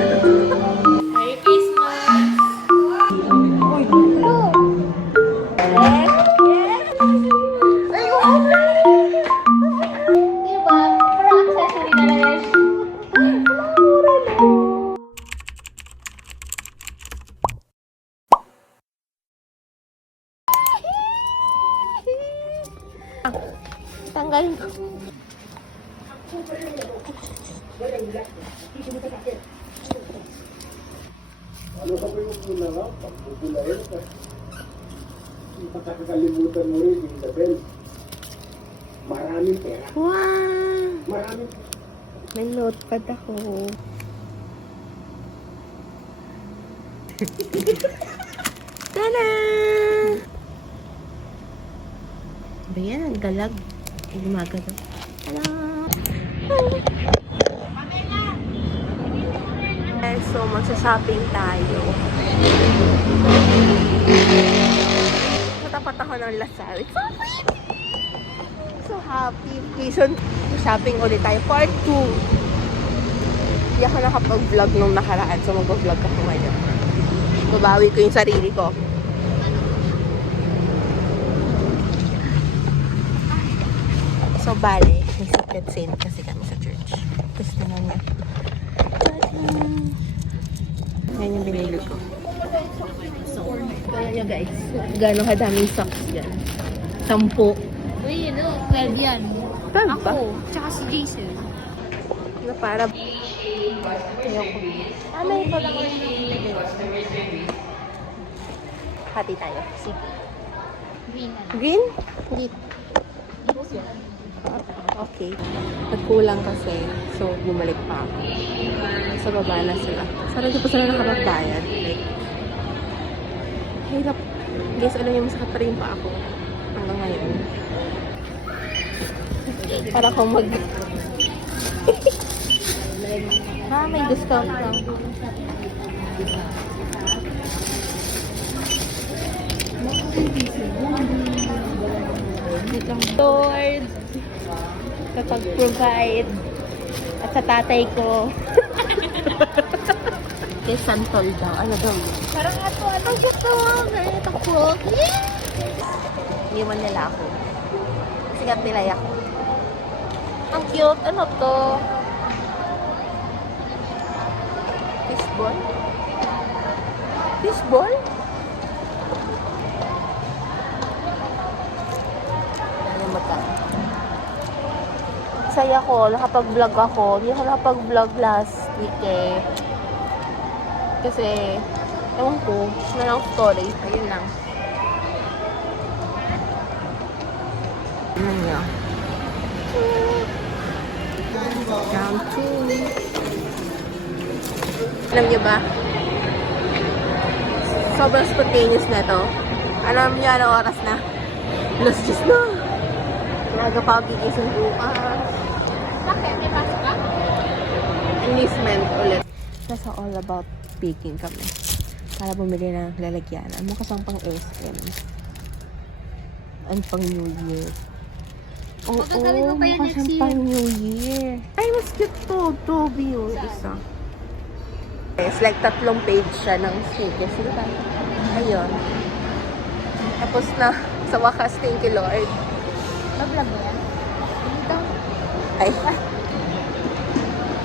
Merry Christmas! Uy, hello! Yes! Yes! Ay, wow! Diba? Para accessory na lang yan. Tanggalin ko. Ano sabi mo muna nga, pagbubulahin ka. Ipagkakalimutan mo rin yung Isabel. Maraming pera. Wow! Maraming May notepad ako. Tada! Ba yan? Ang galag. Ang gumagalag. Tada! So, magsa-shopping tayo. Matapat ako ng Lasal. It's so pretty! So happy. Reason, shopping ulit tayo. Part 2. Hindi ako nakapag-vlog nung nakaraan. So, mag-vlog ako ngayon. Babawi ko yung sarili ko. So, bale, may secret sale kasi kami sa church. Tapos naman niya. Yan yung binili ko. Kaya nyo guys, gano'ng kadaming socks yan. 10. Uy, 12 yan. 12 ba? Ako, tsaka si Jason. Na para... Ayoko. May pala ko hati tayo. Sige. Green. Green? Hindi. Okay. Nagkulang kasi. So, bumalik pa ako. Sa baba na sila. Sana di pa sila nakapagbayad. Like, hirap. Guys, alam niyo, masakit pa rin pa ako. Hanggang ngayon. Para kung mag... may discount lang. Lord, kapag-provide at sa tatay ko. Kay Santol daw. Ano daw? Parang anong gusto mo? Ganito po. Iwan nila ako. Sigat nila ako. Ang cute. Ano to? Fishball? Fishball? Ano magkano? Saya ko. Nakapag-vlog ako. Hindi ako nakapag-vlog last week eh. Kasi, ewan ko, na lang story. Ayun lang. Ano niya? Round 2. Alam niyo ba? Sobrang spontaneous na to. Alam niyo anong oras na? Alas 10 na. Naga pa ako gigising bukas. Bakit? May pasok ka? Enlistment ulit. Nasa all about baking kami. Para bumili ng lalagyanan. Makasang pang SM. Ang pang New Year. Oo, Gagawin mo pa yan next makasang year. pang New Year. Ay, mas cute to. Toby yun. Isa. It's like 3 page siya ng stickers. Sige tayo. Ayun. Tapos na, sa wakas, thank you Lord. Pag-vlog mo yan? Dito. Ay.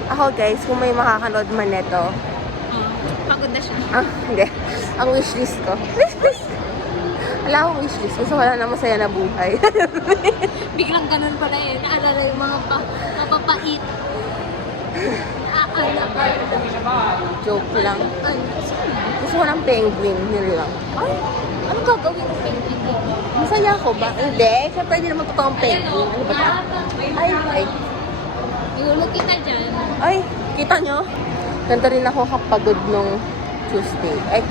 Ako guys, kung may makakanood man neto, Pagod na siya. hindi. Ang wishlist ko. Wishlist! Wala akong wishlist. Gusto ko lang na masaya na buhay. Biglang ganun pala eh. Naalala yung mga mapapait. Joke lang. Gusto ko ng penguin. Yun lang. Ay, ano gagawin ng penguin dito? Masaya ako ba? Hindi. Siyempre hindi naman totoong penguin. Ano ba ito? Ay, ay. Ihulog kita dyan. Ay, kita nyo? Ganito rin ako kapagod nung Tuesday. Ay,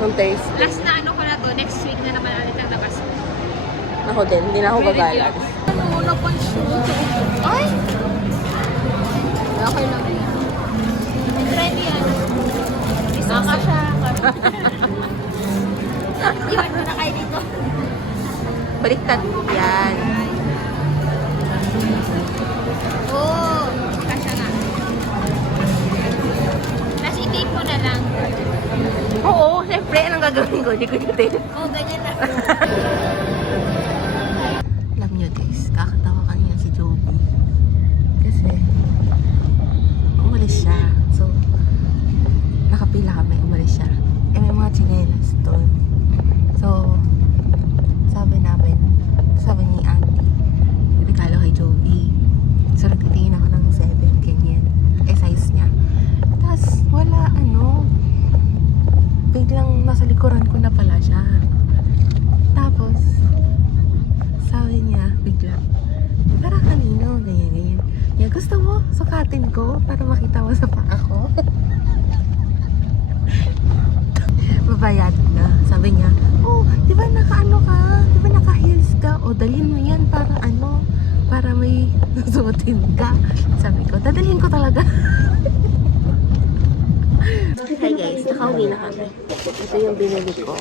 nung Thursday. Last na ano ko na to, next week na naman ulit ang labas. Ako din. Hindi na ako gagala. Ano, wala pang shoot. Ay! Okay lang yan. Try mo yan. Isama siya. Iwan mo na kayo dito. Baliktad yan. Oo. Kasya nga. Tapos i-tape mo na lang. Oo, syempre, anong gagawin ko? Hindi ko yutin. Oo, ganyan na. Alam nyo guys, kakatawa kanina si Joby. Kasi, umalis siya. So, nakapila kami, umalis siya. Eh, may mga chinelas doon. So, sabi ni Auntie, regalo kay Joby. So, nagtitingin ako ng 7, ganyan. Eh, size niya. Tapos, wala, biglang nasa likuran ko na pala siya. Tapos, sabi niya, bigla, para kanino, ganyan. Niya, gusto mo, sukatin ko para makita mo sa paa ko. Babayad na. Sabi niya, oh, di ba naka-ano ka? Di ba naka-heels ka? O, dalhin mo yan para para may suotin ka. Sabi ko, dadalhin ko talaga. Hi guys, nakauwi na kami. Ito yung binili ko.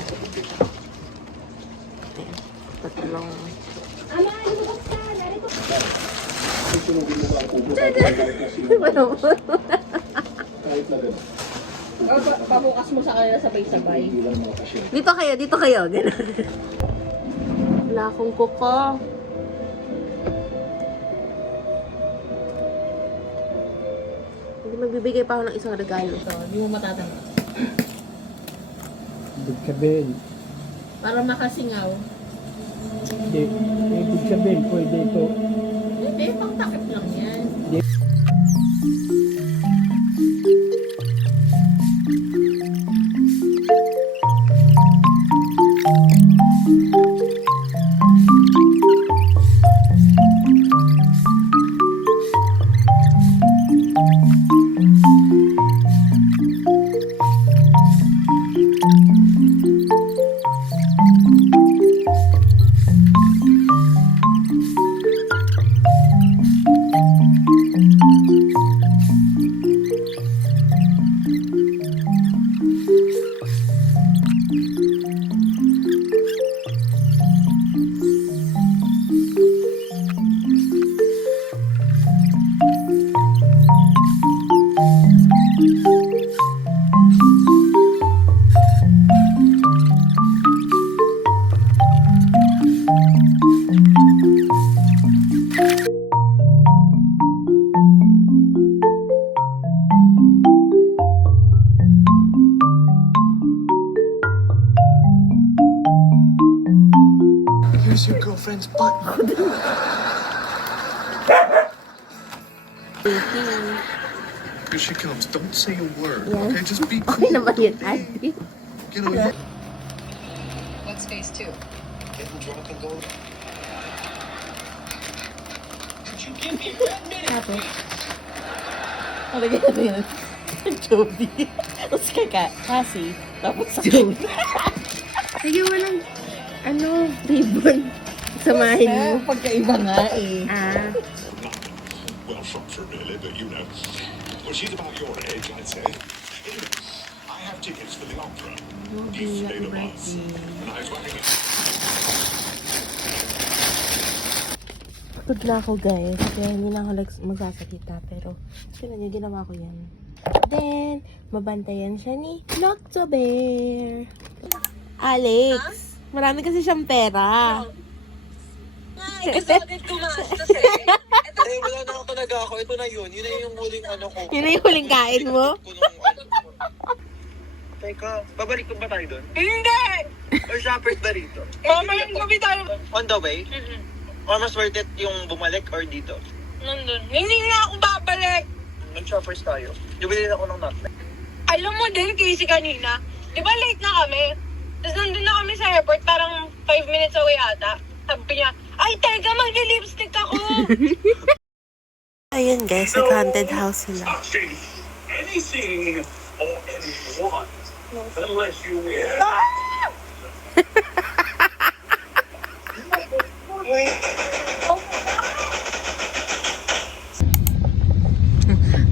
Ayan, tatlong. Pabukas mo sa kanila sabay-sabay. Dito kayo. Ganun. Wala akong kuko. Hindi magbibigay pa ako ng isang regalo. So, hindi mo matatanggap. Ibig sabihin, Para makasingaw. hindi. Ibig sabihin, pwede ito. Hindi, pang takip lang yan. Here's your girlfriend's butt. Here she comes. Don't say a word, Yeah. okay? Just be cool. Okay naman yun, Don't be- Auntie. You know, you're What's phase 2? getting drunk and going. Tapos, ano yun? Joby. Tapos Cassie. Tapos ako. Sige, walang, ribbon. Samahin mo. Pagkaiba nga eh. Ah, Well, for really, but you know. Well, she's about your age, I'd say. Anyway, I have tickets for the opera. Joby, happy Later was. birthday. And I was wearing it. Pagod na ako guys, kaya hindi na ako magsasalita, pero tignan niyo, ginawa ko yan. Then, mabantayan siya ni Noctobear. Alex, marami kasi siyang pera. Ay, gusto ko din gumastos eh. Eh, wala na ako talaga ako. Ito na yun. Yun na yung huling ano ko. Yun na yung huling kain mo? Teka, babalik ko ba tayo doon? Hindi! Or shoppers ba rito? Mamayang gabi tayo. On the way? Or mas worth it yung bumalik or dito? Nandun. Hindi nga ako babalik. Nag-shoppers tayo. Bumili ako ng nutmeg. Alam mo din, Casey, kanina. Di ba late na kami? Tapos nandun na kami sa airport, parang 5 minutes away ata. Sabi niya, ay, teka, magli-lipstick ako. Ayun guys, nag-haunted house sila. Touching anything or anyone unless you win.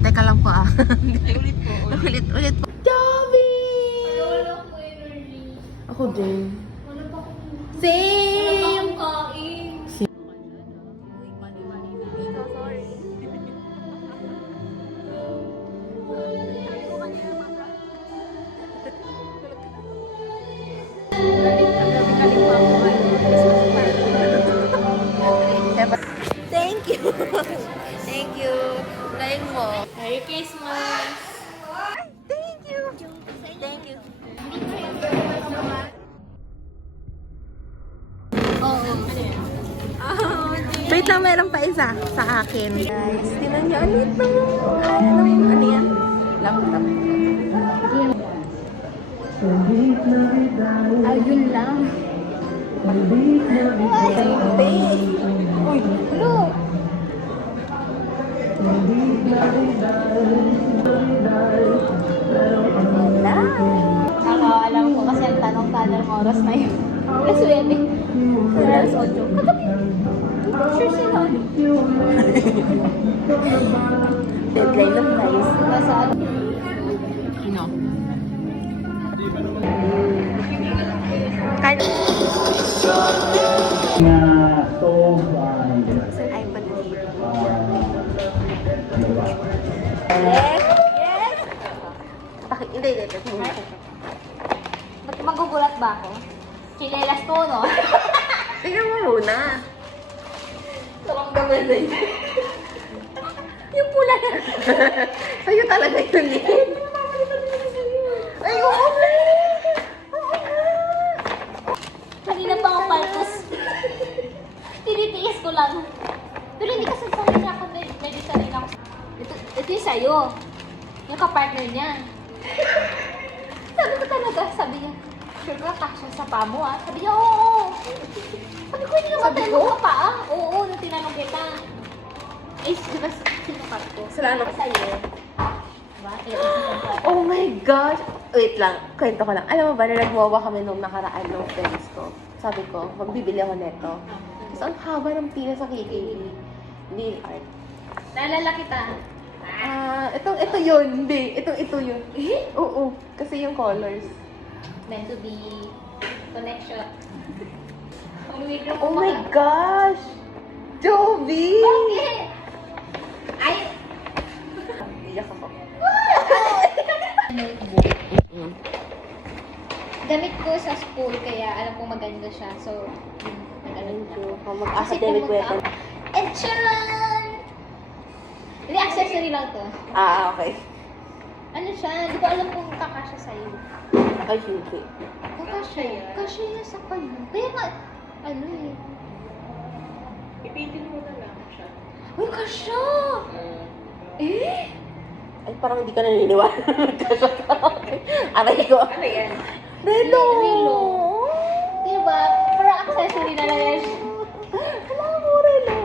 Teka lang po ah. Ulit po. Dobby! Wala ko energy. Ako din. Wala pa akong... Same! Wala pa akong Try mo. Merry Christmas! Thank you. Thank you. Oo. Wait lang, meron pa isa sa akin. Guys, tinan niyo, ano ito? Ano yan? Laptop. Ayun lang. Uy, Hello! Alam ko kasi ang tanong ka ng oras na yun. Alas 9. Alas 8. Kagabi. Sure sila. deadline ng guys. Nasa ano? No. Kain. Na stove, Ay, panit. Yes! Yes! Hindi. Ba't magugulat ba ako? Chinelas ko, no? Tingnan mo muna. Sarang gamay na yun. Yung pula na. Sa'yo talaga yun eh. Ay, oo nga. Kanina pa ako paltos. Tinitiis ko lang. Pero hindi kasi sanay na ako. Medyo sanay na ako. Ito yung sa'yo. Yung kapartner niya. Sabi ko talaga, sabi niya, sure ka kasya sa paa mo ah. Sabi niya, oo. Sabi ko, hindi naman tayo magpapaa. Oo, nung tinanong kita. Eh, di ba sino part ko? Sila ano? Sa'yo. Diba? Oh my gosh! Wait lang, kwento ko lang. Alam mo ba, na nagwawa kami nung nakaraan ng friends ko. Sabi ko, magbibili ako neto. Tapos ang haba ng pila sa KKB. Nail art. Naalala kita. Ito yun. Hindi. Ito yun. Oo. Kasi yung colors. Meant to be connection. Umiwigil Oh my gosh! Jovi! Bakit? Ay! Iyak ako. Notebook. Gamit ko sa school, kaya alam ko maganda siya. So, nag-alam na. Mag-academic weapon. And charan! Hindi, accessory lang to. Okay. Ano siya? Hindi ko alam kung kakasya sa'yo. Ay, hindi. Kakasya. Kasya yan sa kanya. Kaya nga, ano eh. Ipitin mo na lang siya. Uy, kasya! Eh? Ay, parang hindi ka naniniwala. Aray ko. Ano yan? Relo! Relo. Diba? Para accessory na lang yan. Hala mo, Relo.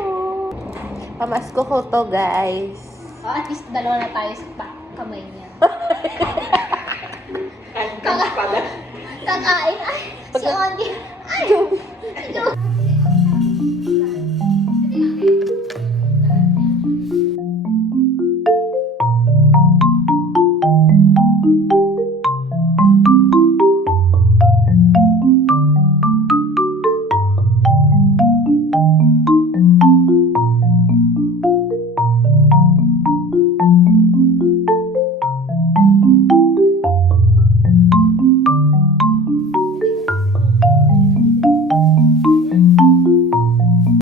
Pamasko ko to, guys. Oh, at least dalawa na tayo sa kamay niya. Kakain. Ay, si Andy. Ay, si Joe.